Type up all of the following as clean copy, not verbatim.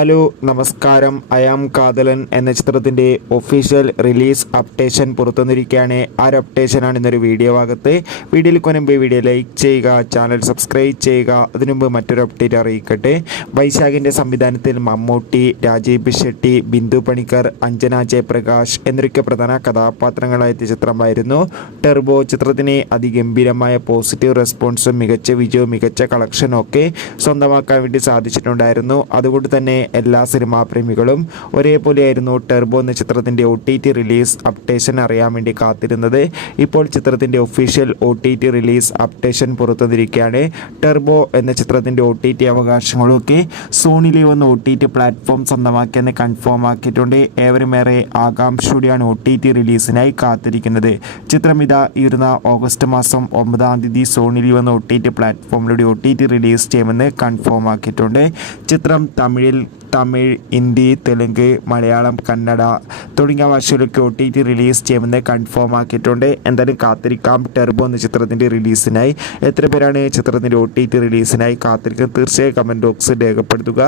Hello നമസ്കാരം. I am Kadhalan എന്ന ചിത്രത്തിൻ്റെ ഒഫീഷ്യൽ റിലീസ് അപ്ഡേഷൻ പുറത്തുവന്നിരിക്കുകയാണ്. ആ ഒരു അപ്ഡേഷനാണ് ഇന്നൊരു വീഡിയോ ഭാഗത്ത്. വീഡിയോയിൽ മുൻപ് വീഡിയോ ലൈക്ക് ചെയ്യുക, ചാനൽ സബ്സ്ക്രൈബ് ചെയ്യുക. അതിനുമുമ്പ് മറ്റൊരു അപ്ഡേറ്റ് അറിയിക്കട്ടെ. വൈശാഖിൻ്റെ സംവിധാനത്തിൽ മമ്മൂട്ടി, രാജീവ് ഷെട്ടി, ബിന്ദു പണിക്കർ, അഞ്ജന ജയപ്രകാശ് എന്നൊക്കെ പ്രധാന കഥാപാത്രങ്ങളായെത്തിയ ചിത്രമായിരുന്നു ടെർബോ. ചിത്രത്തിന് അതിഗംഭീരമായ പോസിറ്റീവ് റെസ്പോൺസും മികച്ച വിജയവും മികച്ച കളക്ഷനും ഒക്കെ സ്വന്തമാക്കാൻ വേണ്ടി സാധിച്ചിട്ടുണ്ടായിരുന്നു. അതുകൊണ്ട് തന്നെ എല്ലാ സിനിമാ പ്രേമികളും ഒരേപോലെയായിരുന്നു ടെർബോ എന്ന ചിത്രത്തിൻ്റെ OTT റിലീസ് അപ്ഡേഷൻ അറിയാൻ വേണ്ടി കാത്തിരുന്നത്. ഇപ്പോൾ ചിത്രത്തിൻ്റെ ഒഫീഷ്യൽ OTT റിലീസ് അപ്ഡേഷൻ പുറത്തുവന്നിരിക്കുകയാണ്. ടെർബോ എന്ന ചിത്രത്തിൻ്റെ OTT അവകാശങ്ങളൊക്കെ സോണി ലൈവ് എന്ന OTT പ്ലാറ്റ്ഫോം സ്വന്തമാക്കിയെന്ന് കൺഫേം ആക്കിയിട്ടുണ്ട്. ഏവരുമേറെ ആകാംക്ഷയോടെയാണ് OTT റിലീസിനായി കാത്തിരിക്കുന്നത്. ചിത്രം ഇതാ ഇരുന്ന ഓഗസ്റ്റ് മാസം 9 സോണി ലൈവ് എന്ന OTT പ്ലാറ്റ്ഫോമിലൂടെ OTT റിലീസ് ചെയ്യുമെന്ന് കൺഫേം ആക്കിയിട്ടുണ്ട്. ചിത്രം തമിഴ്, ഹിന്ദി, തെലുങ്ക്, മലയാളം, കന്നഡ തുടങ്ങിയ ഭാഷകളിലൊക്കെ OTT റിലീസ് ചെയ്യുമെന്ന് കൺഫേം ആക്കിയിട്ടുണ്ട്. എന്തായാലും കാത്തിരിക്കാം ടെർബോ എന്ന ചിത്രത്തിൻ്റെ റിലീസിനായി. എത്ര പേരാണ് ചിത്രത്തിൻ്റെ OTT റിലീസിനായി കാത്തിരിക്കുന്നത്? തീർച്ചയായും കമൻറ്റ് ബോക്സിൽ രേഖപ്പെടുത്തുക.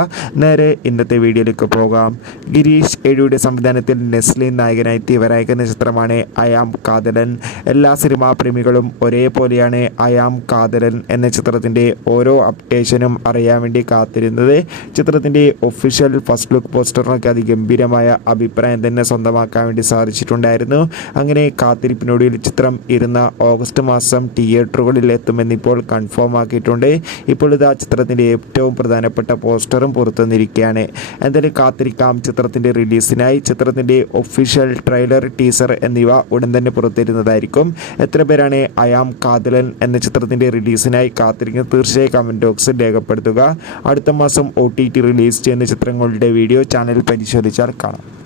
നേരെ ഇന്നത്തെ വീഡിയോയിലേക്ക് പോകാം. ഗിരീഷ് ഏഴിയുടെ സംവിധാനത്തിൽ നെസ്ലിൻ നായകനായി തീവ്രനായിക്കുന്ന ചിത്രമാണ് അയാം കാതലൻ. എല്ലാ സിനിമാ പ്രേമികളും ഒരേപോലെയാണ് അയാം കാതലൻ എന്ന ചിത്രത്തിൻ്റെ ഓരോ അപ്ഡേഷനും അറിയാൻ വേണ്ടി കാത്തിരുന്നത്. ചിത്രത്തിൻ്റെ ഒഫീഷ്യൽ ഫസ്റ്റ് ലുക്ക് പോസ്റ്ററിനൊക്കെ അതിഗംഭീരമായ അഭിപ്രായം തന്നെ സ്വന്തമാക്കാൻ വേണ്ടി സാധിച്ചിട്ടുണ്ടായിരുന്നു. അങ്ങനെ കാത്തിരിപ്പിനൊടുവിൽ ചിത്രം ഇരുന്ന ഓഗസ്റ്റ് മാസം തിയേറ്ററുകളിൽ എത്തുമെന്നിപ്പോൾ കൺഫേം ആക്കിയിട്ടുണ്ട്. ഇപ്പോൾ ഇതാ ചിത്രത്തിൻ്റെ ഏറ്റവും പ്രധാനപ്പെട്ട പോസ്റ്ററും പുറത്തുവന്നിരിക്കുകയാണ്. എന്തായാലും കാത്തിരിക്കാം ചിത്രത്തിൻ്റെ റിലീസിനായി. ചിത്രത്തിൻ്റെ ഒഫീഷ്യൽ ട്രെയിലർ, ടീസർ എന്നിവ ഉടൻ തന്നെ പുറത്തുവരുന്നതായിരിക്കും. എത്ര പേരാണ് അയാം കാതലൻ എന്ന ചിത്രത്തിൻ്റെ റിലീസിനായി കാത്തിരിക്കുന്നത്? തീർച്ചയായും കമൻറ്റ് ബോക്സിൽ രേഖപ്പെടുത്തുക. അടുത്ത മാസം OTT റിലീസ് ചെയ്യുന്ന ചിത്രങ്ങളുടെ വീഡിയോ ചാനൽ പരിശോധിച്ചാൽ കാണാം.